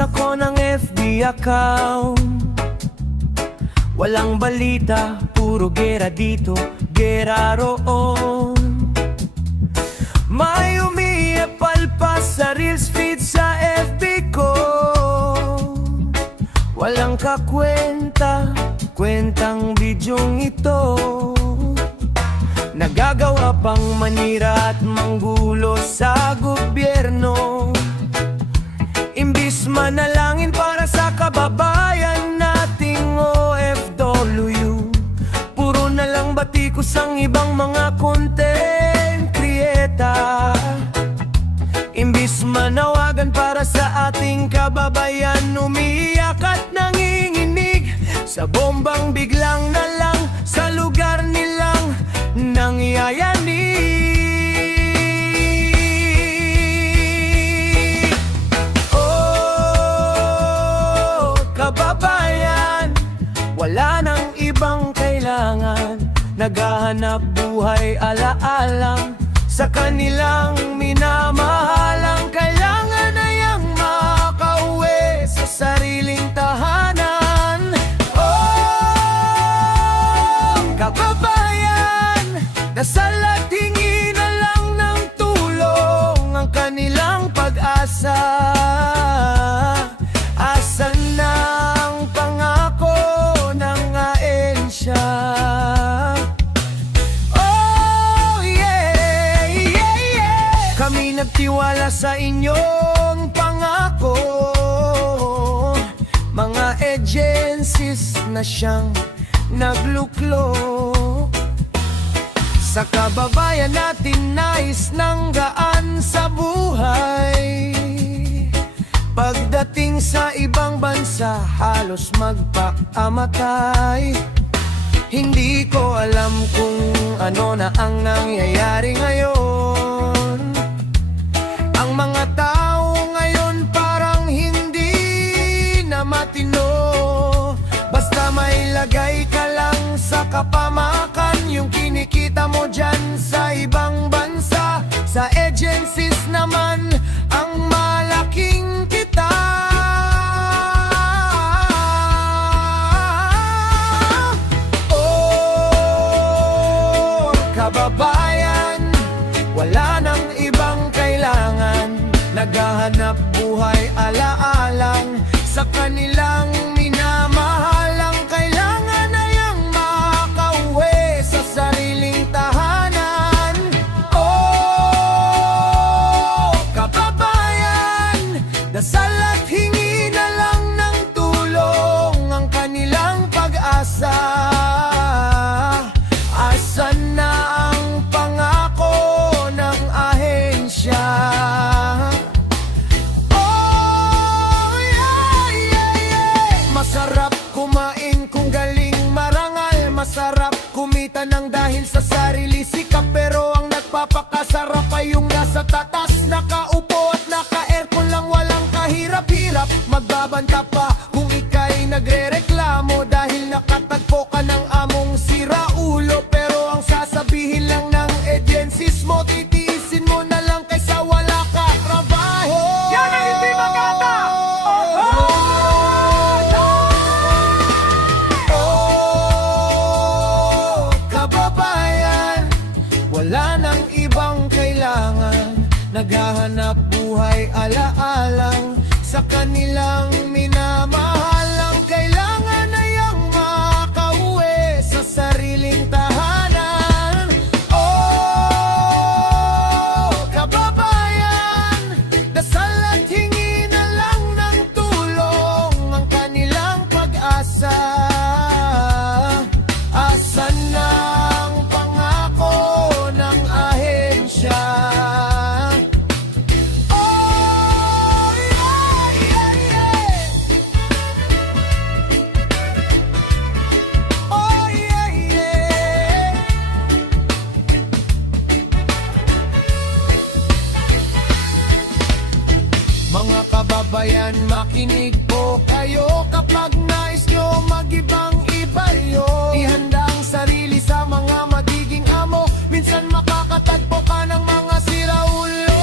ako ng FB account. Walang balita, puro gera dito, gera roon. May umiipalpas sa Reels feed sa FB ko. Walang kakwenta, kwentang bidyong ito. Nagagawa pang manira at manggulo sa gobyerno. Imbis manalangin para sa kababayan nating OFW, puro na lang batikos ang ibang mga content creator. Imbis manawagan para sa ating kababayan, umiiyak at nanginginig sa bombang biglang na lang sa lugar nilang nangyayani. Oh, kababayan, wala nang ibang kailangan, naghahanap buhay ala-alang sa kanilang minamahalang. Kailangan na yang makauwi sa sariling tahanan. Oh, kababayan, dasal at hingi na lang ng tulong ang kanilang pag-asa. Asan na ang pangako ng ahensya? Kami nagtiwala sa inyong pangako, mga agencies na siyang nagluklo. Sa kababayan natin nais ng gaan sa buhay, pagdating sa ibang bansa halos magpaamatay. Hindi ko alam kung ano na ang nangyayari ngayon. Ang mga tao ngayon parang hindi na matino. Basta may lagay ka lang sa kapamakan yung kinikita mo dyan sa ibang bansa. Sa agencies naman ang malaking kita. Oh, kababayan, wala nang ibang kailangan, naghahanap buhay ala-alang sa kanilang minamahalang. Kailangan na yang makauwi sa sariling tahanan. Oh, kababayan, dasal at hingi na lang ng tulong ang kanilang pag-asa. Asan na ang pangako ng ahensya? Masarap kumain kung galing marangal, masarap kumita ng dahil sa sarili sikap. Pero ang nagpapakasarap ay yung nasa tatas, nakaupo at naka-aircon lang, walang kahirap-hirap. Magbabanta pa kung ika'y nagre-reklamo dahil nakatagpo ka ng among siraulo. Pero ang sasabihin lang ng agencies mo, titiisin mo na lang kaysa wala ka trabaho. Yan ang hindi maganda! Wala nang ibang kailangan, naghahanap buhay ala-alang sa kanilang minamahalang. Kailangan na yang makauwi sa sariling tahanan. Oh, kababayan, dasal at hingi na lang ng tulong ang kanilang pag-asa. Asan na ang pangako ng ahensya? Oh, yeah, yeah, yeah. Oh, yeah, yeah. Mga kababayan, makinig po kayo. Kapag nais nyo mag-ibang ibayo, ihanda ang sarili sa mga magiging amo. Minsan makakatagpo ka ng mga siraulo.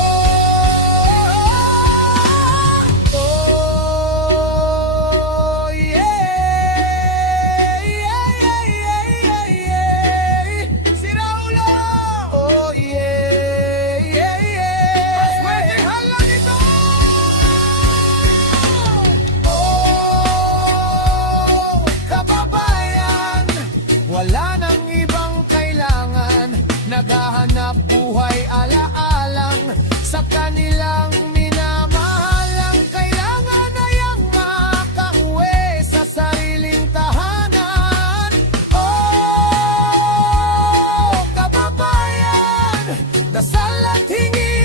Oh, naghahanap buhay alaalang sa kanilang minamahalang. Kailangan na yang makauwi sa sariling tahanan. Oh, kababayan, dasal at hingi